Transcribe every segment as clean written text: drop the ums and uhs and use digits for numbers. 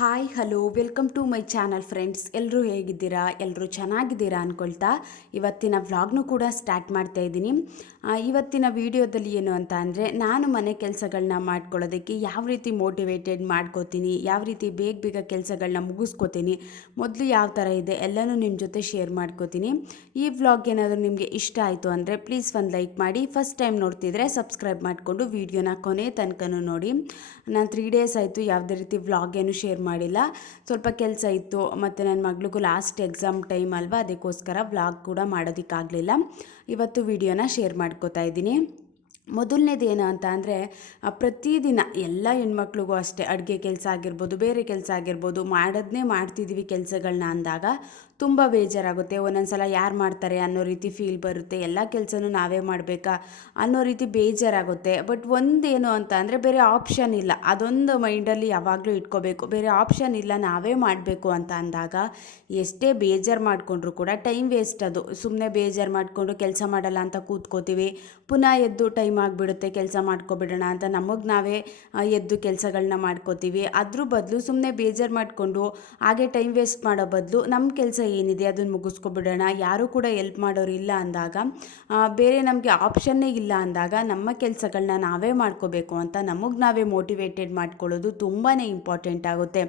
Hi hello welcome to my channel friends. ಎಲ್ಲರೂ ಹೇಗಿದ್ದೀರಾ? ಎಲ್ಲರೂ ಚೆನ್ನಾಗಿದ್ದೀರಾ ಅಂದ್ಕೊಳ್ತಾ ಇವತ್ತಿನ ವ್ಲಾಗ್ನು ಕೂಡ ಸ್ಟಾರ್ಟ್ ಮಾಡ್ತಾ ಇದ್ದೀನಿ. ಇವತ್ತಿನ ವಿಡಿಯೋದಲ್ಲಿ ಏನು ಅಂತ ಅಂದರೆ, ನಾನು ಮನೆ ಕೆಲಸಗಳನ್ನ ಮಾಡ್ಕೊಳ್ಳೋದಕ್ಕೆ ಯಾವ ರೀತಿ ಮೋಟಿವೇಟೆಡ್ ಮಾಡ್ಕೋತೀನಿ, ಯಾವ ರೀತಿ ಬೇಗ ಬೇಗ ಕೆಲಸಗಳನ್ನ ಮುಗಿಸ್ಕೋತೀನಿ, ಮೊದಲು ಯಾವ ಥರ ಇದೆ ಎಲ್ಲನೂ ನಿಮ್ಮ ಜೊತೆ ಶೇರ್ ಮಾಡ್ಕೋತೀನಿ. ಈ ವ್ಲಾಗ್ ಏನಾದರೂ ನಿಮಗೆ ಇಷ್ಟ ಆಯಿತು ಅಂದರೆ ಪ್ಲೀಸ್ ಒಂದು ಲೈಕ್ ಮಾಡಿ. ಫಸ್ಟ್ ಟೈಮ್ ನೋಡ್ತಿದ್ರೆ ಸಬ್ಸ್ಕ್ರೈಬ್ ಮಾಡಿಕೊಂಡು ವಿಡಿಯೋನ ಕೊನೆ ತನಕನೂ ನೋಡಿ. ನಾನು 3 ಡೇಸ್ ಆಯಿತು ಯಾವುದೇ ರೀತಿ ವ್ಲಾಗ್ ಏನು ಶೇರ್ ಮಾಡಿಲ್ಲ. ಸ್ವಲ್ಪ ಕೆಲಸ ಇತ್ತು ಮತ್ತು ನನ್ನ ಮಗಳಿಗೂ ಲಾಸ್ಟ್ ಎಕ್ಸಾಮ್ ಟೈಮ್ ಅಲ್ವಾ, ಅದಕ್ಕೋಸ್ಕರ ವ್ಲಾಗ್ ಕೂಡ ಮಾಡೋದಕ್ಕಾಗಲಿಲ್ಲ. ಇವತ್ತು ವಿಡಿಯೋನ ಶೇರ್ ಮಾಡ್ಕೋತಾ ಇದ್ದೀನಿ. ಮೊದಲನೇದು ಏನು ಅಂತ ಅಂದರೆ, ಪ್ರತಿದಿನ ಎಲ್ಲ ಹೆಣ್ಮಕ್ಳಿಗೂ ಅಷ್ಟೇ ಅಡುಗೆ ಕೆಲಸ ಆಗಿರ್ಬೋದು, ಬೇರೆ ಕೆಲಸ ಆಗಿರ್ಬೋದು, ಮಾಡೋದನ್ನೇ ಮಾಡ್ತಿದ್ದೀವಿ ಕೆಲಸಗಳನ್ನ ಅಂದಾಗ ತುಂಬ ಬೇಜಾರಾಗುತ್ತೆ. ಒಂದೊಂದು ಸಲ ಯಾರು ಮಾಡ್ತಾರೆ ಅನ್ನೋ ರೀತಿ ಫೀಲ್ ಬರುತ್ತೆ. ಎಲ್ಲ ಕೆಲಸನೂ ನಾವೇ ಮಾಡಬೇಕಾ ಅನ್ನೋ ರೀತಿ ಬೇಜಾರಾಗುತ್ತೆ. ಬಟ್ ಒಂದೇನು ಅಂತ ಅಂದರೆ, ಬೇರೆ ಆಪ್ಷನ್ ಇಲ್ಲ. ಅದೊಂದು ಮೈಂಡಲ್ಲಿ ಯಾವಾಗಲೂ ಇಟ್ಕೋಬೇಕು. ಬೇರೆ ಆಪ್ಷನ್ ಇಲ್ಲ, ನಾವೇ ಮಾಡಬೇಕು ಅಂತ ಅಂದಾಗ ಎಷ್ಟೇ ಬೇಜಾರು ಮಾಡಿಕೊಂಡ್ರೂ ಕೂಡ ಟೈಮ್ ವೇಸ್ಟ್. ಅದು ಸುಮ್ಮನೆ ಬೇಜಾರು ಮಾಡಿಕೊಂಡು ಕೆಲಸ ಮಾಡಲ್ಲ ಅಂತ ಕೂತ್ಕೋತೀವಿ. ಪುನಃ ಎದ್ದು ಟೈಮ್ ಆಗಿಬಿಡುತ್ತೆ, ಕೆಲಸ ಮಾಡ್ಕೊಬಿಡೋಣ ಅಂತ ನಮಗೆ ನಾವೇ ಎದ್ದು ಕೆಲಸಗಳನ್ನ ಮಾಡ್ಕೋತೀವಿ. ಅದ್ರ ಬದಲು ಸುಮ್ಮನೆ ಬೇಜಾರು ಮಾಡಿಕೊಂಡು ಹಾಗೆ ಟೈಮ್ ವೇಸ್ಟ್ ಮಾಡೋ ಬದಲು ನಮ್ಮ ಕೆಲಸ ಏನಿದೆ ಅದನ್ನು ಮುಗಿಸ್ಕೊಬಿಡೋಣ. ಯಾರೂ ಕೂಡ ಎಲ್ಪ್ ಮಾಡೋರು ಇಲ್ಲ ಅಂದಾಗ, ಬೇರೆ ನಮಗೆ ಆಪ್ಷನ್ನೇ ಇಲ್ಲ ಅಂದಾಗ ನಮ್ಮ ಕೆಲಸಗಳನ್ನ ನಾವೇ ಮಾಡ್ಕೋಬೇಕು ಅಂತ ನಮಗೆ ನಾವೇ ಮೋಟಿವೇಟೆಡ್ ಮಾಡ್ಕೊಳ್ಳೋದು ತುಂಬಾ ಇಂಪಾರ್ಟೆಂಟ್ ಆಗುತ್ತೆ.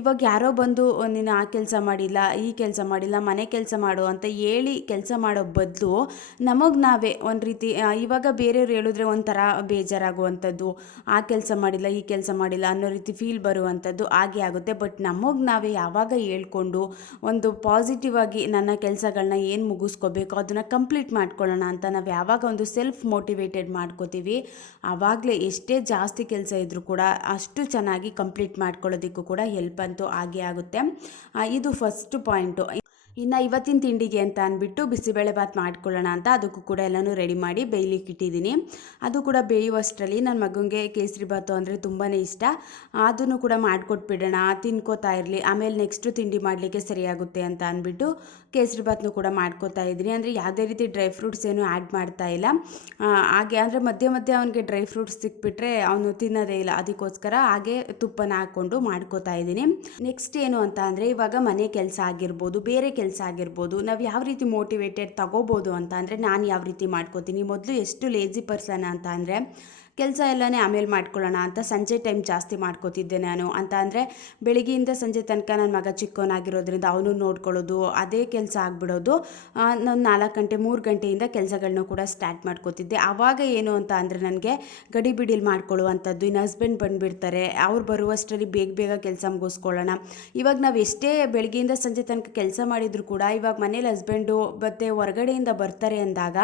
ಇವಾಗ ಯಾರೋ ಬಂದು ನೀನು ಆ ಕೆಲಸ ಮಾಡಿಲ್ಲ, ಈ ಕೆಲಸ ಮಾಡಿಲ್ಲ, ಮನೆ ಕೆಲಸ ಮಾಡು ಅಂತ ಹೇಳಿ ಕೆಲಸ ಮಾಡೋ ಬದಲು ನಮಗೆ ನಾವೇ ಒಂದು ರೀತಿ, ಇವಾಗ ಬೇರೆಯವ್ರು ಹೇಳಿದ್ರೆ ಒಂಥರ ಬೇಜಾರಾಗುವಂಥದ್ದು, ಆ ಕೆಲಸ ಮಾಡಿಲ್ಲ, ಈ ಕೆಲಸ ಮಾಡಿಲ್ಲ ಅನ್ನೋ ರೀತಿ ಫೀಲ್ ಬರುವಂಥದ್ದು ಹಾಗೆ ಆಗುತ್ತೆ. ಬಟ್ ನಮಗೆ ನಾವೇ ಯಾವಾಗ ಹೇಳ್ಕೊಂಡು ಒಂದು ಪಾಸಿಟಿವ್ ಆಗಿ ನನ್ನ ಕೆಲಸಗಳನ್ನ ಏನು ಮುಗಿಸ್ಕೋಬೇಕು ಅದನ್ನು ಕಂಪ್ಲೀಟ್ ಮಾಡ್ಕೊಳ್ಳೋಣ ಅಂತ ನಾವು ಯಾವಾಗ ಒಂದು ಸೆಲ್ಫ್ ಮೋಟಿವೇಟೆಡ್ ಮಾಡ್ಕೋತೀವಿ, ಆವಾಗಲೇ ಎಷ್ಟೇ ಜಾಸ್ತಿ ಕೆಲಸ ಇದ್ದರೂ ಕೂಡ ಅಷ್ಟು ಚೆನ್ನಾಗಿ ಕಂಪ್ಲೀಟ್ ಮಾಡ್ಕೊಳ್ಳೋದಕ್ಕೂ ಕೂಡ ಹೆಲ್ಪ್ ಅಂತೂ ಆಗೇ ಆಗುತ್ತೆ. ಇದು ಫಸ್ಟ್ ಪಾಯಿಂಟು. ಇನ್ನು ಇವತ್ತಿನ ತಿಂಡಿಗೆ ಅಂತ ಅಂದ್ಬಿಟ್ಟು ಬಿಸಿಬೇಳೆಭಾತ್ ಮಾಡ್ಕೊಳ್ಳೋಣ ಅಂತ ಅದಕ್ಕೂ ಕೂಡ ಎಲ್ಲನೂ ರೆಡಿ ಮಾಡಿ ಬೇಯಲಿಕ್ಕೆ ಇಟ್ಟಿದ್ದೀನಿ. ಅದು ಕೂಡ ಬೇಯುವಷ್ಟರಲ್ಲಿ ನನ್ನ ಮಗನಿಗೆ ಕೇಸರಿಭಾತು ಅಂದರೆ ತುಂಬಾ ಇಷ್ಟ. ಅದನ್ನು ಕೂಡ ಮಾಡಿಕೊಟ್ಬಿಡೋಣ, ತಿನ್ಕೋತಾ ಇರಲಿ, ಆಮೇಲೆ ನೆಕ್ಸ್ಟು ತಿಂಡಿ ಮಾಡಲಿಕ್ಕೆ ಸರಿಯಾಗುತ್ತೆ ಅಂತ ಅಂದ್ಬಿಟ್ಟು ಕೇಸರಿಭಾತ್ನು ಕೂಡ ಮಾಡ್ಕೋತಾ ಇದ್ದೀನಿ. ಅಂದರೆ ಯಾವುದೇ ರೀತಿ ಡ್ರೈ ಫ್ರೂಟ್ಸ್ ಏನು ಆ್ಯಡ್ ಮಾಡ್ತಾ ಇಲ್ಲ. ಹಾಗೆ ಅಂದರೆ ಮಧ್ಯೆ ಮಧ್ಯೆ ಅವನಿಗೆ ಡ್ರೈ ಫ್ರೂಟ್ಸ್ ಸಿಕ್ಬಿಟ್ರೆ ಅವನು ತಿನ್ನೋದೇ ಇಲ್ಲ, ಅದಕ್ಕೋಸ್ಕರ ಹಾಗೆ ತುಪ್ಪನ ಹಾಕ್ಕೊಂಡು ಮಾಡ್ಕೋತಾ ಇದ್ದೀನಿ. ನೆಕ್ಸ್ಟ್ ಏನು ಅಂತ ಅಂದರೆ, ಇವಾಗ ಮನೆ ಕೆಲಸ ಆಗಿರ್ಬೋದು, ಬೇರೆ ಕೆಲಸ ಆಗಿರ್ಬೋದು, ನಾವು ಯಾವ ರೀತಿ ಮೋಟಿವೇಟೆಡ್ ತಗೋಬೋದು ಅಂತ ಅಂದರೆ, ನಾನು ಯಾವ ರೀತಿ ಮಾಡ್ಕೋತೀನಿ. ಮೊದಲು ಎಷ್ಟು ಲೇಜಿ ಪರ್ಸನ್ ಅಂತ ಅಂದರೆ, ಕೆಲಸ ಎಲ್ಲನೇ ಆಮೇಲೆ ಮಾಡ್ಕೊಳ್ಳೋಣ ಅಂತ ಸಂಜೆ ಟೈಮ್ ಜಾಸ್ತಿ ಮಾಡ್ಕೋತಿದ್ದೆ ನಾನು. ಅಂತ ಅಂದರೆ ಬೆಳಿಗ್ಗೆಯಿಂದ ಸಂಜೆ ತನಕ ನನ್ನ ಮಗ ಚಿಕ್ಕವನಾಗಿರೋದ್ರಿಂದ ಅವನು ನೋಡ್ಕೊಳ್ಳೋದು, ಅದೇ ಕೆಲಸ ಆಗಿಬಿಡೋದು. ನಾನು 4 ಗಂಟೆ 3 ಗಂಟೆಯಿಂದ ಕೆಲಸಗಳನ್ನೂ ಕೂಡ ಸ್ಟಾರ್ಟ್ ಮಾಡ್ಕೋತಿದ್ದೆ. ಆವಾಗ ಏನು ಅಂತ ಅಂದರೆ, ನನಗೆ ಗಡಿಬಿಡಿಲಿ ಮಾಡ್ಕೊಳ್ಳುವಂಥದ್ದು. ಇನ್ನು ಹಸ್ಬೆಂಡ್ ಬಂದುಬಿಡ್ತಾರೆ, ಅವ್ರು ಬರುವಷ್ಟರಲ್ಲಿ ಬೇಗ ಬೇಗ ಕೆಲಸ ಮುಗಿಸ್ಕೊಳ್ಳೋಣ. ಇವಾಗ ನಾವು ಎಷ್ಟೇ ಬೆಳಗ್ಗೆಯಿಂದ ಸಂಜೆ ತನಕ ಕೆಲಸ ಮಾಡಿದರೂ ಕೂಡ ಇವಾಗ ಮನೇಲಿ ಹಸ್ಬೆಂಡು ಮತ್ತು ಹೊರಗಡೆಯಿಂದ ಬರ್ತಾರೆ ಅಂದಾಗ,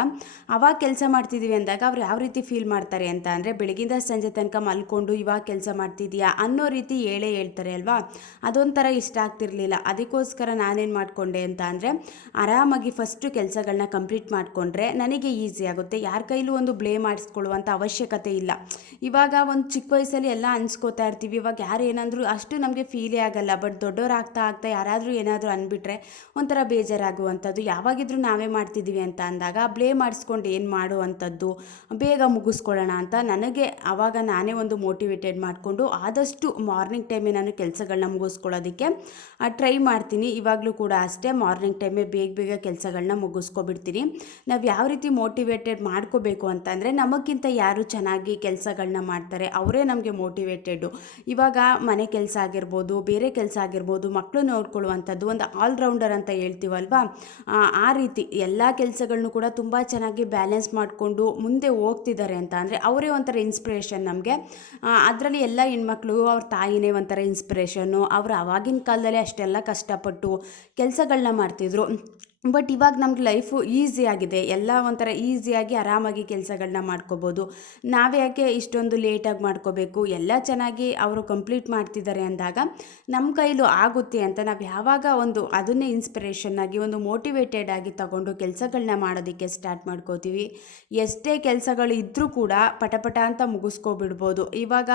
ಅವಾಗ ಕೆಲಸ ಮಾಡ್ತಿದ್ದೀವಿ ಅಂದಾಗ ಅವ್ರು ಯಾವ ರೀತಿ ಫೀಲ್ ಮಾಡ್ತಾರೆ ಅಂತ ಅಂದರೆ, ಬೆಳಗಿಂದ ಸಂಜೆ ತನಕ ಮಲ್ಕೊಂಡು ಇವಾಗ ಕೆಲಸ ಮಾಡ್ತಿದ್ದೀಯಾ ಅನ್ನೋ ರೀತಿ ಹೇಳ್ತಾರೆ ಅಲ್ವಾ. ಅದೊಂಥರ ಇಷ್ಟ ಆಗ್ತಿರ್ಲಿಲ್ಲ. ಅದಕ್ಕೋಸ್ಕರ ನಾನೇನು ಮಾಡಿಕೊಂಡೆ ಅಂತ ಅಂದರೆ, ಆರಾಮಾಗಿ ಫಸ್ಟು ಕೆಲಸಗಳನ್ನ ಕಂಪ್ಲೀಟ್ ಮಾಡಿಕೊಂಡ್ರೆ ನನಗೆ ಈಸಿ ಆಗುತ್ತೆ. ಯಾರ ಕೈಲೂ ಒಂದು ಬ್ಲೇಮ್ ಮಾಡಿಸ್ಕೊಳ್ಳುವಂಥ ಅವಶ್ಯಕತೆ ಇಲ್ಲ. ಇವಾಗ ಒಂದು ಚಿಕ್ಕ ವಯಸ್ಸಲ್ಲಿ ಎಲ್ಲ ಅನ್ಸ್ಕೋತಾ ಇರ್ತೀವಿ, ಇವಾಗ ಯಾರು ಏನಂದ್ರು ಅಷ್ಟು ನಮಗೆ ಫೀಲೇ ಆಗಲ್ಲ. ಬಟ್ ದೊಡ್ಡವ್ರು ಆಗ್ತಾ ಆಗ್ತಾ ಯಾರಾದರೂ ಏನಾದರೂ ಅಂದ್ಬಿಟ್ರೆ ಒಂಥರ ಬೇಜಾರಾಗುವಂಥದ್ದು. ಯಾವಾಗಿದ್ರೂ ನಾವೇ ಮಾಡ್ತಿದ್ದೀವಿ ಅಂತ ಅಂದಾಗ ಬ್ಲೇಮ್ ಮಾಡಿಸ್ಕೊಂಡು ಏನು ಮಾಡುವಂಥದ್ದು, ಬೇಗ ಮುಗಿಸ್ಕೊಳ್ಳೋಣ ಅಂತ ನನಗೆ ಆವಾಗ ನಾನೇ ಒಂದು ಮೋಟಿವೇಟೆಡ್ ಮಾಡಿಕೊಂಡು ಆದಷ್ಟು ಮಾರ್ನಿಂಗ್ ಟೈಮೇ ನಾನು ಕೆಲಸಗಳನ್ನ ಮುಗಿಸ್ಕೊಳ್ಳೋದಕ್ಕೆ ಟ್ರೈ ಮಾಡ್ತೀನಿ. ಇವಾಗಲೂ ಕೂಡ ಅಷ್ಟೇ, ಮಾರ್ನಿಂಗ್ ಟೈಮೇ ಬೇಗ ಬೇಗ ಕೆಲಸಗಳನ್ನ ಮುಗಿಸ್ಕೊಬಿಡ್ತೀನಿ. ನಾವು ಯಾವ ರೀತಿ ಮೋಟಿವೇಟೆಡ್ ಮಾಡ್ಕೋಬೇಕು ಅಂತಂದರೆ, ನಮಗಿಂತ ಯಾರು ಚೆನ್ನಾಗಿ ಕೆಲಸಗಳನ್ನ ಮಾಡ್ತಾರೆ ಅವರೇ ನಮಗೆ ಮೋಟಿವೇಟೆಡ್ಡು. ಇವಾಗ ಮನೆ ಕೆಲಸ ಆಗಿರ್ಬೋದು, ಬೇರೆ ಕೆಲಸ ಆಗಿರ್ಬೋದು, ಮಕ್ಕಳು ನೋಡ್ಕೊಳ್ಳುವಂಥದ್ದು, ಒಂದು ಆಲ್ರೌಂಡರ್ ಅಂತ ಹೇಳ್ತೀವಲ್ವಾ, ಆ ರೀತಿ ಎಲ್ಲ ಕೆಲಸಗಳನ್ನೂ ಕೂಡ ತುಂಬ ಚೆನ್ನಾಗಿ ಬ್ಯಾಲೆನ್ಸ್ ಮಾಡಿಕೊಂಡು ಮುಂದೆ ಹೋಗ್ತಿದ್ದಾರೆ ಅಂತ ಅಂದರೆ ಅವರೇ ಒಂಥರ ಇನ್ಸ್ಪಿರೇಷನ್ ನಮಗೆ. ಅದರಲ್ಲಿ ಎಲ್ಲ ಹೆಣ್ಮಕ್ಳು ಅವ್ರ ತಾಯಿನೇ ಒಂಥರ ಇನ್ಸ್ಪಿರೇಷನ್ನು. ಅವರು ಆವಾಗಿನ ಕಾಲದಲ್ಲೇ ಅಷ್ಟೆಲ್ಲ ಕಷ್ಟಪಟ್ಟು ಕೆಲಸಗಳನ್ನ ಮಾಡ್ತಿದ್ರು. ಬಟ್ ಇವಾಗ ನಮ್ಗೆ ಲೈಫು ಈಸಿ ಆಗಿದೆ, ಎಲ್ಲ ಒಂಥರ ಈಸಿಯಾಗಿ ಆರಾಮಾಗಿ ಕೆಲಸಗಳನ್ನ ಮಾಡ್ಕೋಬೋದು. ನಾವೇ ಯಾಕೆ ಇಷ್ಟೊಂದು ಲೇಟಾಗಿ ಮಾಡ್ಕೋಬೇಕು, ಎಲ್ಲ ಚೆನ್ನಾಗಿ ಅವರು ಕಂಪ್ಲೀಟ್ ಮಾಡ್ತಿದ್ದಾರೆ ಅಂದಾಗ ನಮ್ಮ ಕೈಲೂ ಆಗುತ್ತೆ ಅಂತ ನಾವು ಯಾವಾಗ ಒಂದು ಅದನ್ನೇ ಇನ್ಸ್ಪಿರೇಷನ್ನಾಗಿ ಒಂದು ಮೋಟಿವೇಟೆಡ್ ಆಗಿ ತಗೊಂಡು ಕೆಲಸಗಳನ್ನ ಮಾಡೋದಕ್ಕೆ ಸ್ಟಾರ್ಟ್ ಮಾಡ್ಕೋತೀವಿ, ಎಷ್ಟೇ ಕೆಲಸಗಳು ಇದ್ದರೂ ಕೂಡ ಪಟಪಟ ಅಂತ ಮುಗಿಸ್ಕೊಬಿಡ್ಬೋದು. ಇವಾಗ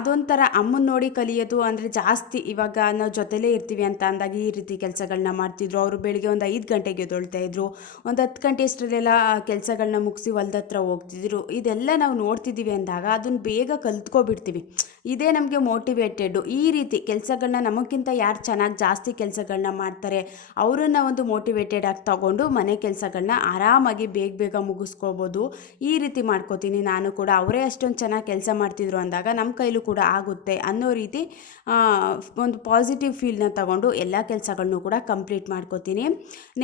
ಅದೊಂಥರ ಅಮ್ಮನ ನೋಡಿ ಕಲಿಯೋದು ಅಂದರೆ ಜಾಸ್ತಿ. ಇವಾಗ ನಾವು ಜೊತೆಲೇ ಇರ್ತೀವಿ ಅಂತ ಅಂದಾಗ ಈ ರೀತಿ ಕೆಲಸಗಳನ್ನ ಮಾಡ್ತಿದ್ರು. ಅವರು ಬೆಳಿಗ್ಗೆ ಒಂದು 5 ಗಂಟೆಗೆ ಎದ್ದೇಳ್ತಾ ಇದ್ರು, ಒಂದು 10 ಗಂಟೆ ಅಷ್ಟರಲ್ಲೆಲ್ಲ ಕೆಲಸಗಳನ್ನ ಮುಗಿಸಿ ಹೊಲ್ದ ಹತ್ರ ಹೋಗ್ತಿದ್ರು. ಇದೆಲ್ಲ ನಾವು ನೋಡ್ತಿದ್ದೀವಿ ಅಂದಾಗ ಅದನ್ನು ಬೇಗ ಕಲ್ತ್ಕೊಬಿಡ್ತೀವಿ. ಇದೇ ನಮಗೆ ಮೋಟಿವೇಟೆಡ್ಡು. ಈ ರೀತಿ ಕೆಲಸಗಳನ್ನ ನಮಗಿಂತ ಯಾರು ಚೆನ್ನಾಗಿ ಜಾಸ್ತಿ ಕೆಲಸಗಳನ್ನ ಮಾಡ್ತಾರೆ ಅವರನ್ನು ಒಂದು ಮೋಟಿವೇಟೆಡ್ ಆಗಿ ತಗೊಂಡು ಮನೆ ಕೆಲಸಗಳನ್ನ ಆರಾಮಾಗಿ ಬೇಗ ಬೇಗ ಮುಗಿಸ್ಕೋಬೋದು. ಈ ರೀತಿ ಮಾಡ್ಕೋತೀನಿ ನಾನು ಕೂಡ. ಅವರೇ ಅಷ್ಟೊಂದು ಚೆನ್ನಾಗಿ ಕೆಲಸ ಮಾಡ್ತಿದ್ರು ಅಂದಾಗ ನಮ್ಮ ಕೈಲೂ ಕೂಡ ಆಗುತ್ತೆ ಅನ್ನೋ ರೀತಿ ಒಂದು ಪಾಸಿಟಿವ್ ಫೀಲ್ನ ತಗೊಂಡು ಎಲ್ಲ ಕೆಲಸಗಳನ್ನೂ ಕೂಡ ಕಂಪ್ಲೀಟ್ ಮಾಡ್ಕೋತೀನಿ.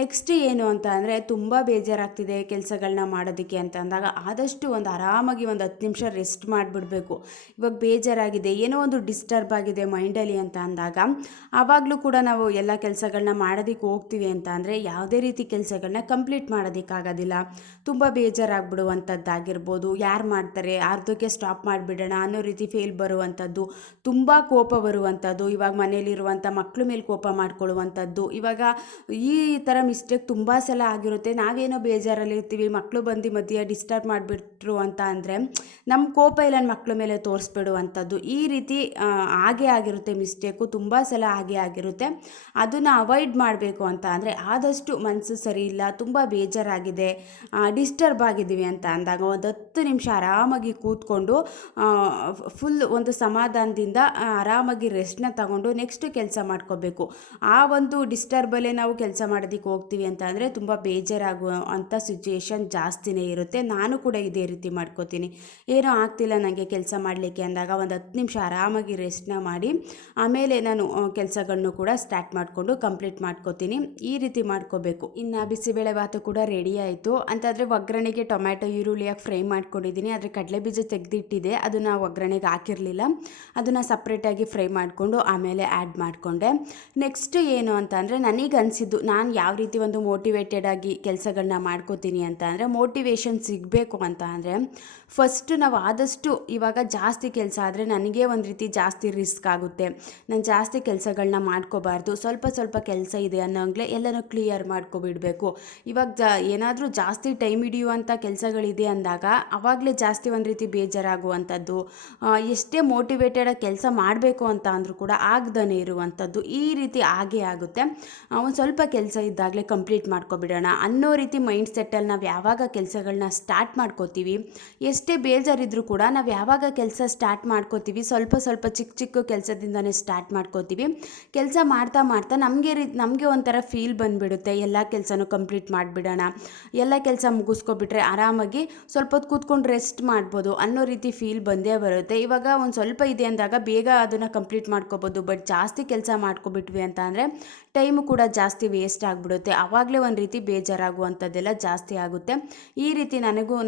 ನೆಕ್ಸ್ಟ್ ಏನು ಅಂತ ಅಂದರೆ, ತುಂಬ ಬೇಜಾರಾಗ್ತಿದೆ ಕೆಲಸಗಳನ್ನ ಮಾಡೋದಕ್ಕೆ ಅಂತ ಅಂದಾಗ ಆದಷ್ಟು ಒಂದು ಆರಾಮಾಗಿ ಒಂದು 10 ನಿಮಿಷ ರೆಸ್ಟ್ ಮಾಡಿಬಿಡಬೇಕು. ಇವಾಗ ಬೇಜಾರಾಗಿದೆ, ಏನೋ ಒಂದು ಡಿಸ್ಟರ್ಬ್ ಆಗಿದೆ ಮೈಂಡಲ್ಲಿ ಅಂತ ಅಂದಾಗ ಆವಾಗಲೂ ಕೂಡ ನಾವು ಎಲ್ಲ ಕೆಲಸಗಳನ್ನ ಮಾಡೋದಕ್ಕೆ ಹೋಗ್ತೀವಿ ಅಂತ ಅಂದರೆ ಯಾವುದೇ ರೀತಿ ಕೆಲಸಗಳನ್ನ ಕಂಪ್ಲೀಟ್ ಮಾಡೋದಕ್ಕಾಗೋದಿಲ್ಲ. ತುಂಬ ಬೇಜಾರಾಗ್ಬಿಡುವಂಥದ್ದಾಗಿರ್ಬೋದು, ಯಾರು ಮಾಡ್ತಾರೆ ಅರ್ಧಕ್ಕೆ ಸ್ಟಾಪ್ ಮಾಡಿಬಿಡೋಣ ಅನ್ನೋ ರೀತಿ ಫೇಲ್ ಬರುವಂಥದ್ದು, ತುಂಬ ಕೋಪ ಬರುವಂಥದ್ದು, ಇವಾಗ ಮನೇಲಿರುವಂಥ ಮಕ್ಕಳ ಮೇಲೆ ಕೋಪ ಮಾಡ್ಕೊಳ್ಳುವಂಥದ್ದು. ಇವಾಗ ಈ ಥರ ಮಿಸ್ಟೇಕ್ ತುಂಬ ಸಲ ಆಗಿರುತ್ತೆ. ನಾವೇನೋ ಬೇಜಾರಲ್ಲಿರ್ತೀವಿ, ಮಕ್ಕಳು ಬಂದು ಮಧ್ಯೆ ಡಿಸ್ಟರ್ಬ್ ಮಾಡಿಬಿಟ್ರು ಅಂತ ಅಂದರೆ ನಮ್ಮ ಕೋಪ ಇಲ್ಲ ಮಕ್ಕಳ ಮೇಲೆ ತೋರಿಸ್ಬಿಡುವಂಥದ್ದು. ಈ ರೀತಿ ಹಾಗೇ ಆಗಿರುತ್ತೆ ಮಿಸ್ಟೇಕು, ತುಂಬ ಸಲ ಹಾಗೇ ಆಗಿರುತ್ತೆ. ಅದನ್ನು ಅವಾಯ್ಡ್ ಮಾಡಬೇಕು ಅಂತ ಅಂದರೆ ಆದಷ್ಟು ಮನಸ್ಸು ಸರಿ ಇಲ್ಲ, ತುಂಬ ಬೇಜಾರಾಗಿದೆ, ಡಿಸ್ಟರ್ಬ್ ಆಗಿದ್ದೀವಿ ಅಂತ ಅಂದಾಗ ಒಂದು 10 ನಿಮಿಷ ಆರಾಮಾಗಿ ಕೂತ್ಕೊಂಡು ಫುಲ್ ಒಂದು ಸಮಾಧಾನದಿಂದ ಆರಾಮಾಗಿ ರೆಸ್ಟ್ನ ತಗೊಂಡು ನೆಕ್ಸ್ಟ್ ಕೆಲಸ ಮಾಡ್ಕೋಬೇಕು. ಆ ಒಂದು ಡಿಸ್ಟರ್ಬಲ್ಲೇ ನಾವು ಕೆಲಸ ಮಾಡೋದಕ್ಕೆ ಹೋಗ್ತೀವಿ ಅಂತ ಅಂದರೆ ತುಂಬ ಬೇಜಾರಾಗುವಂಥ ಸಿಚುಯೇಷನ್ ಜಾಸ್ತಿನೇ ಇರುತ್ತೆ. ನಾನು ಕೂಡ ಇದೇ ರೀತಿ ಮಾಡ್ಕೋತೀನಿ. ಏನೋ ಆಗ್ತಿಲ್ಲ ನನಗೆ ಕೆಲಸ ಮಾಡಲಿಕ್ಕೆ ಅಂದಾಗ ಒಂದು 10 ನಿಮಿಷ ಆರಾಮಾಗಿ ರೆಸ್ಟ್ನ ಮಾಡಿ ಆಮೇಲೆ ನಾನು ಕೆಲಸಗಳನ್ನು ಕೂಡ ಸ್ಟಾರ್ಟ್ ಮಾಡಿಕೊಂಡು ಕಂಪ್ಲೀಟ್ ಮಾಡ್ಕೋತೀನಿ. ಈ ರೀತಿ ಮಾಡ್ಕೋಬೇಕು. ಇನ್ನು ಬಿಸಿಬೇಳೆ ಭಾತು ಕೂಡ ರೆಡಿ ಆಯಿತು ಅಂತಂದರೆ ಒಗ್ಗರಣೆಗೆ ಟೊಮ್ಯಾಟೊ ಈರುಳ್ಳಿಯಾಗಿ ಫ್ರೈ ಮಾಡ್ಕೊಂಡಿದ್ದೀನಿ. ಆದರೆ ಕಡಲೆಬೀಜ ತೆಗೆದಿಟ್ಟಿದೆ, ಅದನ್ನು ಒಗ್ಗರಣೆಗೆ ಹಾಕಿರಲಿಲ್ಲ. ಅದನ್ನು ಸಪ್ರೇಟಾಗಿ ಫ್ರೈ ಮಾಡಿಕೊಂಡು ಆಮೇಲೆ ಆ್ಯಡ್ ಮಾಡಿಕೊಂಡೆ. ನೆಕ್ಸ್ಟ್ ಏನು ಅಂತ ಅಂದರೆ, ನನಗೆ ಅನಿಸಿದ್ದು ನಾನು ಯಾವ ರೀತಿ ಒಂದು ಮೋಟಿವೇಟೆಡ್ ಆಗಿ ಕೆಲಸಗಳನ್ನ ಮಾಡ್ಕೋತೀನಿ ಅಂತ ಅಂದರೆ, ಮೋಟಿವೇಶನ್ ಸಿಗಬೇಕು ಅಂತ ಅಂದರೆ ಫಸ್ಟ್ ನಾವು ಆದಷ್ಟು ಇವಾಗ ಜಾಸ್ತಿ ಕೆಲಸ ಆದರೆ ನನಗೆ ಒಂದು ರೀತಿ ಜಾಸ್ತಿ ರಿಸ್ಕ್ ಆಗುತ್ತೆ. ನಾನು ಜಾಸ್ತಿ ಕೆಲಸಗಳನ್ನ ಮಾಡ್ಕೋಬಾರ್ದು, ಸ್ವಲ್ಪ ಸ್ವಲ್ಪ ಕೆಲಸ ಇದೆ ಅನ್ನೋಂಗ್ಲೇ ಎಲ್ಲನೂ ಕ್ಲಿಯರ್ ಮಾಡ್ಕೊಬಿಡಬೇಕು. ಇವಾಗ ಏನಾದರೂ ಜಾಸ್ತಿ ಟೈಮ್ ಹಿಡಿಯುವಂಥ ಕೆಲಸಗಳಿದೆ ಅಂದಾಗ ಆವಾಗಲೇ ಜಾಸ್ತಿ ಒಂದು ರೀತಿ ಬೇಜಾರಾಗುವಂಥದ್ದು, ಎಷ್ಟೇ ಮೋಟಿವೇಟೆಡಾಗಿ ಕೆಲಸ ಮಾಡಬೇಕು ಅಂತ ಅಂದರೂ ಕೂಡ ಆಗದೇ ಇರುವಂಥದ್ದು, ಈ ರೀತಿ ಆಗೇ ಆಗುತ್ತೆ. ಒಂದು ಸ್ವಲ್ಪ ಕೆಲಸ ಇದ್ದಾಗಲೇ ಕಂಪ್ಲೀಟ್ ಮಾಡ್ಕೊಬಿಡೋಣ ಅನ್ನೋ ರೀತಿ ಮೈಂಡ್ ಸೆಟ್ಟಲ್ಲಿ ನಾವು ಯಾವಾಗ ಕೆಲಸಗಳನ್ನ ಸ್ಟಾರ್ಟ್ ಮಾಡ್ಕೋತೀವಿ, ಎಷ್ಟೇ ಬೇಜಾರಿದ್ರೂ ಕೂಡ ನಾವು ಯಾವಾಗ ಕೆಲಸ ಸ್ಟಾರ್ಟ್ ಮಾಡ್ಕೋತೀವಿ, ಸ್ವಲ್ಪ ಸ್ವಲ್ಪ ಚಿಕ್ಕ ಚಿಕ್ಕ ಕೆಲಸದಿಂದನೇ ಸ್ಟಾರ್ಟ್ ಮಾಡ್ಕೋತೀವಿ. ಕೆಲಸ ಮಾಡ್ತಾ ಮಾಡ್ತಾ ನಮಗೆ ಒಂಥರ ಫೀಲ್ ಬಂದುಬಿಡುತ್ತೆ, ಎಲ್ಲ ಕೆಲಸನೂ ಕಂಪ್ಲೀಟ್ ಮಾಡಿಬಿಡೋಣ, ಎಲ್ಲ ಕೆಲಸ ಮುಗಿಸ್ಕೊಬಿಟ್ರೆ ಆರಾಮಾಗಿ ಸ್ವಲ್ಪ ಹೊತ್ತು ಕೂತ್ಕೊಂಡು ರೆಸ್ಟ್ ಮಾಡ್ಬೋದು ಅನ್ನೋ ರೀತಿ ಫೀಲ್ ಬಂದೇ ಬರುತ್ತೆ. ಇವಾಗ ಒಂದು ಸ್ವಲ್ಪ ಇದೆ ಅಂದಾಗ ಬೇಗ ಅದನ್ನು ಕಂಪ್ಲೀಟ್ ಮಾಡ್ಕೋಬೋದು. ಬಟ್ ಜಾಸ್ತಿ ಕೆಲಸ ಮಾಡ್ಕೊಬಿಟ್ವಿ ಅಂತ ಅಂದರೆ ಟೈಮು ಕೂಡ ಜಾಸ್ತಿ ವೇಸ್ಟ್ ಆಗಿಬಿಡುತ್ತೆ. ಆವಾಗಲೇ ಒಂದು ರೀತಿ ಬೇಜಾರಾಗುವಂಥದ್ದೆಲ್ಲ ಜಾಸ್ತಿ ಆಗುತ್ತೆ. ಈ ರೀತಿ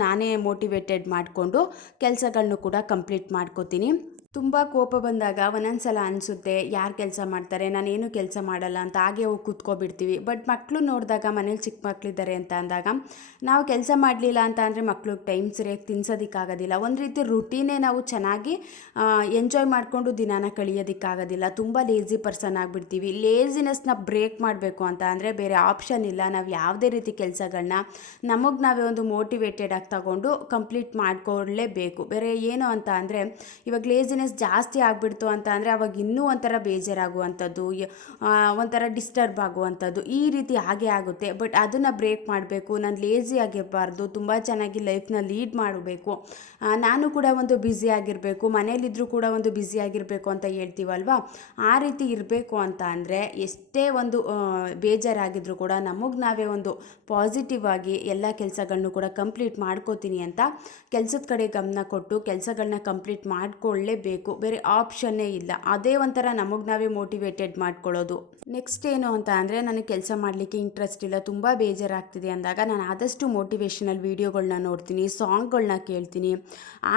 ನಾನೇ ಮೋಟಿವೇಟೆಡ್ ಮಾಡಿಕೊಂಡು ಕೆಲಸಗಳನ್ನು ಕೂಡ ಕಂಪ್ಲೀಟ್ ಮಾಡ್ಕೋತೀನಿ. ತುಂಬ ಕೋಪ ಬಂದಾಗ ಒಂದೊಂದು ಸಲ ಅನಿಸುತ್ತೆ, ಯಾರು ಕೆಲಸ ಮಾಡ್ತಾರೆ, ನಾನೇನು ಕೆಲಸ ಮಾಡಲ್ಲ ಅಂತ ಹಾಗೆ ಹೋಗಿ ಕೂತ್ಕೊಬಿಡ್ತೀವಿ. ಬಟ್ ಮಕ್ಕಳು ನೋಡಿದಾಗ ಮನೇಲಿ ಚಿಕ್ಕ ಮಕ್ಕಳಿದ್ದಾರೆ ಅಂತ ಅಂದಾಗ ನಾವು ಕೆಲಸ ಮಾಡಲಿಲ್ಲ ಅಂತ ಅಂದರೆ ಮಕ್ಳಿಗೆ ಟೈಮ್ ಸರಿಯಾಗಿ ತಿನ್ಸೋದಕ್ಕಾಗೋದಿಲ್ಲ. ಒಂದು ರೀತಿ ರುಟೀನೇ ನಾವು ಚೆನ್ನಾಗಿ ಎಂಜಾಯ್ ಮಾಡಿಕೊಂಡು ದಿನಾನ ಕಳಿಯೋದಕ್ಕಾಗೋದಿಲ್ಲ. ತುಂಬ ಲೇಝಿ ಪರ್ಸನ್ ಆಗಿಬಿಡ್ತೀವಿ. ಲೇಝಿನೆಸ್ನ ಬ್ರೇಕ್ ಮಾಡಬೇಕು ಅಂತ ಅಂದರೆ ಬೇರೆ ಆಪ್ಷನ್ ಇಲ್ಲ. ನಾವು ಯಾವುದೇ ರೀತಿ ಕೆಲಸಗಳನ್ನ ನಮಗೆ ನಾವೇ ಒಂದು ಮೋಟಿವೇಟೆಡ್ ಆಗಿ ತಗೊಂಡು ಕಂಪ್ಲೀಟ್ ಮಾಡ್ಕೊಳ್ಳೇಬೇಕು. ಬೇರೆ ಏನು ಅಂತ ಅಂದರೆ ಇವಾಗ ಲೇಝಿನೆಸ್ ಜಾಸ್ತಿ ಆಗಿಬಿಡ್ತು ಅಂತ ಅಂದರೆ ಅವಾಗ ಇನ್ನೂ ಒಂಥರ ಬೇಜಾರಾಗುವಂಥದ್ದು, ಒಂಥರ ಡಿಸ್ಟರ್ಬ್ ಆಗುವಂಥದ್ದು, ಈ ರೀತಿ ಹಾಗೆ ಆಗುತ್ತೆ. ಬಟ್ ಅದನ್ನು ಬ್ರೇಕ್ ಮಾಡಬೇಕು. ನಾನು ಲೇಝಿ ಆಗಿರಬಾರ್ದು, ತುಂಬ ಚೆನ್ನಾಗಿ ಲೈಫ್ನ ಲೀಡ್ ಮಾಡಬೇಕು. ನಾನು ಕೂಡ ಒಂದು ಬ್ಯುಸಿ ಆಗಿರಬೇಕು, ಮನೇಲಿದ್ದರೂ ಕೂಡ ಒಂದು ಬ್ಯುಸಿ ಆಗಿರಬೇಕು ಅಂತ ಹೇಳ್ತೀವಲ್ವ, ಆ ರೀತಿ ಇರಬೇಕು ಅಂತ ಅಂದರೆ ಎಷ್ಟೇ ಒಂದು ಬೇಜಾರಾಗಿದ್ದರೂ ಕೂಡ ನಮಗೆ ನಾವೇ ಒಂದು ಪಾಸಿಟಿವ್ ಆಗಿ ಎಲ್ಲ ಕೆಲಸಗಳನ್ನು ಕೂಡ ಕಂಪ್ಲೀಟ್ ಮಾಡ್ಕೋತೀನಿ ಅಂತ ಕೆಲಸದ ಕಡೆ ಗಮನ ಕೊಟ್ಟು ಕೆಲಸಗಳನ್ನ ಕಂಪ್ಲೀಟ್ ಮಾಡಿಕೊಳ್ಳೇಬೇಕು. ಬೇರೆ ಆಪ್ಷನ್ನೇ ಇಲ್ಲ. ಅದೇ ಒಂಥರ ನಮಗೆ ನಾವೇ ಮೋಟಿವೇಟೆಡ್ ಮಾಡ್ಕೊಳ್ಳೋದು. ನೆಕ್ಸ್ಟ್ ಏನು ಅಂತ ಅಂದರೆ, ನನಗೆ ಕೆಲಸ ಮಾಡಲಿಕ್ಕೆ ಇಂಟ್ರೆಸ್ಟ್ ಇಲ್ಲ, ತುಂಬ ಬೇಜಾರಾಗ್ತಿದೆ ಅಂದಾಗ ನಾನು ಆದಷ್ಟು ಮೋಟಿವೇಶನಲ್ ವೀಡಿಯೋಗಳನ್ನ ನೋಡ್ತೀನಿ, ಸಾಂಗ್ಗಳನ್ನ ಕೇಳ್ತೀನಿ.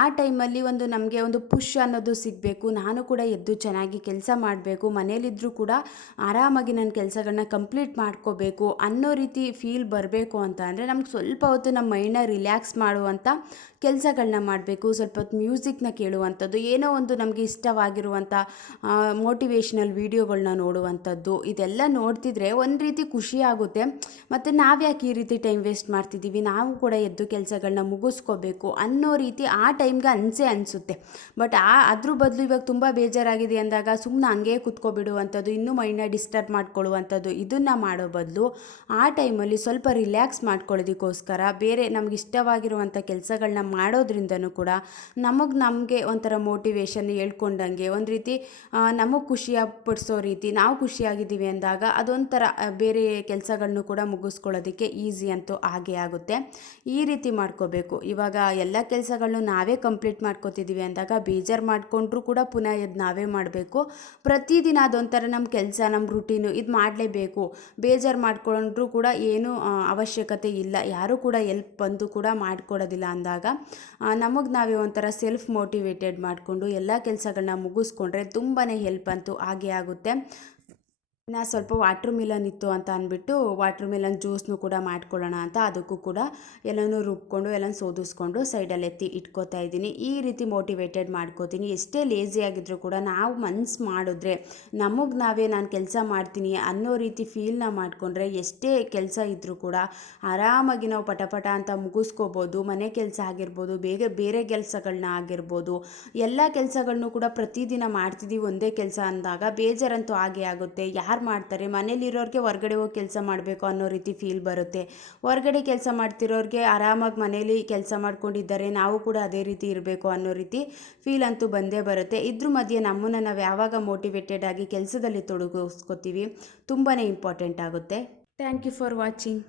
ಆ ಟೈಮಲ್ಲಿ ಒಂದು ನಮಗೆ ಒಂದು ಪುಷ್ ಅನ್ನೋದು ಸಿಗಬೇಕು. ನಾನು ಕೂಡ ಎದ್ದು ಚೆನ್ನಾಗಿ ಕೆಲಸ ಮಾಡಬೇಕು, ಮನೇಲಿದ್ದರೂ ಕೂಡ ಆರಾಮಾಗಿ ನನ್ನ ಕೆಲಸಗಳನ್ನ ಕಂಪ್ಲೀಟ್ ಮಾಡ್ಕೋಬೇಕು ಅನ್ನೋ ರೀತಿ ಫೀಲ್ ಬರಬೇಕು ಅಂತ ಅಂದರೆ ನಮ್ಗೆ ಸ್ವಲ್ಪ ಹೊತ್ತು ನಮ್ಮ ಮೈಂಡನ್ನ ರಿಲ್ಯಾಕ್ಸ್ ಮಾಡುವಂಥ ಕೆಲಸಗಳನ್ನ ಮಾಡಬೇಕು, ಸ್ವಲ್ಪ ಹೊತ್ತು ಮ್ಯೂಸಿಕ್ನ ಕೇಳುವಂಥದ್ದು, ಏನೋ ಒಂದು ನಮಗೆ ಇಷ್ಟವಾಗಿರುವಂಥ ಮೋಟಿವೇಶ್ನಲ್ ವೀಡಿಯೋಗಳನ್ನ ನೋಡುವಂಥದ್ದು, ಇದೆಲ್ಲ ನೋಡ್ತಿದ್ರೆ ಒಂದು ರೀತಿ ಖುಷಿ ಆಗುತ್ತೆ. ಮತ್ತು ನಾವ್ಯಾಕೆ ಈ ರೀತಿ ಟೈಮ್ ವೇಸ್ಟ್ ಮಾಡ್ತಿದ್ದೀವಿ, ನಾವು ಕೂಡ ಎದ್ದು ಕೆಲಸಗಳನ್ನ ಮುಗಿಸ್ಕೋಬೇಕು ಅನ್ನೋ ರೀತಿ ಆ ಟೈಮ್ಗೆ ಅನಿಸುತ್ತೆ. ಬಟ್ ಅದ್ರ ಬದಲು ಇವಾಗ ತುಂಬ ಬೇಜಾರಾಗಿದೆ ಅಂದಾಗ ಸುಮ್ಮನೆ ಹಂಗೆ ಕುತ್ಕೊಬಿಡುವಂಥದ್ದು, ಇನ್ನೂ ಮೈಂಡ್ನ ಡಿಸ್ಟರ್ಬ್ ಮಾಡ್ಕೊಳ್ಳುವಂಥದ್ದು, ಇದನ್ನು ಮಾಡೋ ಬದಲು ಆ ಟೈಮಲ್ಲಿ ಸ್ವಲ್ಪ ರಿಲ್ಯಾಕ್ಸ್ ಮಾಡ್ಕೊಳ್ಳೋದಕ್ಕೋಸ್ಕರ ಬೇರೆ ನಮ್ಗೆ ಇಷ್ಟವಾಗಿರುವಂಥ ಕೆಲಸಗಳನ್ನ ಮಾಡೋದ್ರಿಂದನೂ ಕೂಡ ನಮಗೆ ಒಂಥರ ಮೋಟಿವೇಶನ್ ಹೇಳ್ಕೊಂಡಂಗೆ ಒಂದು ರೀತಿ ನಮಗೆ ಖುಷಿಯ ಪಡಿಸೋ ರೀತಿ, ನಾವು ಖುಷಿಯಾಗಿದ್ದೀವಿ ಅಂದಾಗ ಅದೊಂಥರ ಬೇರೆ ಕೆಲಸಗಳನ್ನೂ ಕೂಡ ಮುಗಿಸ್ಕೊಳ್ಳೋದಕ್ಕೆ ಈಸಿ ಅಂತೂ ಆಗೇ ಆಗುತ್ತೆ. ಈ ರೀತಿ ಮಾಡ್ಕೋಬೇಕು. ಇವಾಗ ಎಲ್ಲ ಕೆಲಸಗಳನ್ನು ನಾವೇ ಕಂಪ್ಲೀಟ್ ಮಾಡ್ಕೋತಿದ್ದೀವಿ ಅಂದಾಗ ಬೇಜಾರು ಮಾಡಿಕೊಂಡ್ರೂ ಕೂಡ ಪುನಃ ಇದು ನಾವೇ ಮಾಡಬೇಕು. ಪ್ರತಿದಿನ ಅದೊಂಥರ ನಮ್ಮ ಕೆಲಸ, ನಮ್ಮ ರುಟೀನು, ಇದು ಮಾಡಲೇಬೇಕು. ಬೇಜಾರು ಮಾಡಿಕೊಂಡ್ರೂ ಕೂಡ ಏನೂ ಅವಶ್ಯಕತೆ ಇಲ್ಲ, ಯಾರೂ ಕೂಡ ಎಲ್ಪ್ ಬಂದು ಕೂಡ ಮಾಡಿಕೊಡೋದಿಲ್ಲ ಅಂದಾಗ ನಮಗೆ ನಾವೇ ಒಂಥರ ಸೆಲ್ಫ್ ಮೋಟಿವೇಟೆಡ್ ಮಾಡಿಕೊಂಡು ಎಲ್ಲ ಕೆಲಸಗಳನ್ನ ಮುಗಿಸ್ಕೊಂಡ್ರೆ ತುಂಬಾ ಹೆಲ್ಪ್ ಅಂತೂ ಆಗೇ ಆಗುತ್ತೆ. ಇನ್ನು ಸ್ವಲ್ಪ ವಾಟ್ರ್ ಮಿಲನ್ ಇತ್ತು ಅಂತ ಅಂದ್ಬಿಟ್ಟು ವಾಟ್ರ್ ಮಿಲನ್ ಜ್ಯೂಸ್ನು ಕೂಡ ಮಾಡ್ಕೊಳ್ಳೋಣ ಅಂತ ಅದಕ್ಕೂ ಕೂಡ ಎಲ್ಲನೂ ರುಬ್ಕೊಂಡು ಎಲ್ಲನೂ ಸೋದಿಸ್ಕೊಂಡು ಸೈಡಲ್ಲಿ ಎತ್ತಿ ಇಟ್ಕೋತಾ ಇದ್ದೀನಿ. ಈ ರೀತಿ ಮೋಟಿವೇಟೆಡ್ ಮಾಡ್ಕೋತೀನಿ. ಎಷ್ಟೇ ಲೇಸಿಯಾಗಿದ್ದರೂ ಕೂಡ ನಾವು ಮನ್ಸು ಮಾಡಿದ್ರೆ ನಮಗೆ ನಾವೇ ನಾನು ಕೆಲಸ ಮಾಡ್ತೀನಿ ಅನ್ನೋ ರೀತಿ ಫೀಲ್ನ ಮಾಡಿಕೊಂಡ್ರೆ ಎಷ್ಟೇ ಕೆಲಸ ಇದ್ದರೂ ಕೂಡ ಆರಾಮಾಗಿ ನಾವು ಪಟ ಅಂತ ಮುಗಿಸ್ಕೋಬೋದು. ಮನೆ ಕೆಲಸ ಆಗಿರ್ಬೋದು, ಬೇರೆ ಕೆಲಸಗಳನ್ನ ಆಗಿರ್ಬೋದು, ಎಲ್ಲ ಕೆಲಸಗಳನ್ನೂ ಕೂಡ ಪ್ರತಿದಿನ ಮಾಡ್ತಿದ್ದೀವಿ ಒಂದೇ ಕೆಲಸ ಅಂದಾಗ ಬೇಜಾರಂತೂ ಆಗೇ ಆಗುತ್ತೆ. ಯಾರು ಮಾಡ್ತಾರೆ, ಮನೇಲಿರೋರಿಗೆ ಹೊರ್ಗಡೆ ಹೋಗಿ ಕೆಲಸ ಮಾಡಬೇಕು ಅನ್ನೋ ರೀತಿ ಫೀಲ್ ಬರುತ್ತೆ. ಹೊರ್ಗಡೆ ಕೆಲಸ ಮಾಡ್ತಿರೋರಿಗೆ ಆರಾಮಾಗಿ ಮನೇಲಿ ಕೆಲಸ ಮಾಡ್ಕೊಂಡಿದ್ದಾರೆ, ನಾವು ಕೂಡ ಅದೇ ರೀತಿ ಇರಬೇಕು ಅನ್ನೋ ರೀತಿ ಫೀಲ್ ಅಂತೂ ಬಂದೇ ಬರುತ್ತೆ. ಇದ್ರ ಮಧ್ಯೆ ನಮ್ಮನ್ನು ನಾವು ಯಾವಾಗ ಮೋಟಿವೇಟೆಡ್ ಆಗಿ ಕೆಲಸದಲ್ಲಿ ತೊಡಗಿಸ್ಕೋತೀವಿ ತುಂಬಾ ಇಂಪಾರ್ಟೆಂಟ್ ಆಗುತ್ತೆ. Thank you for watching.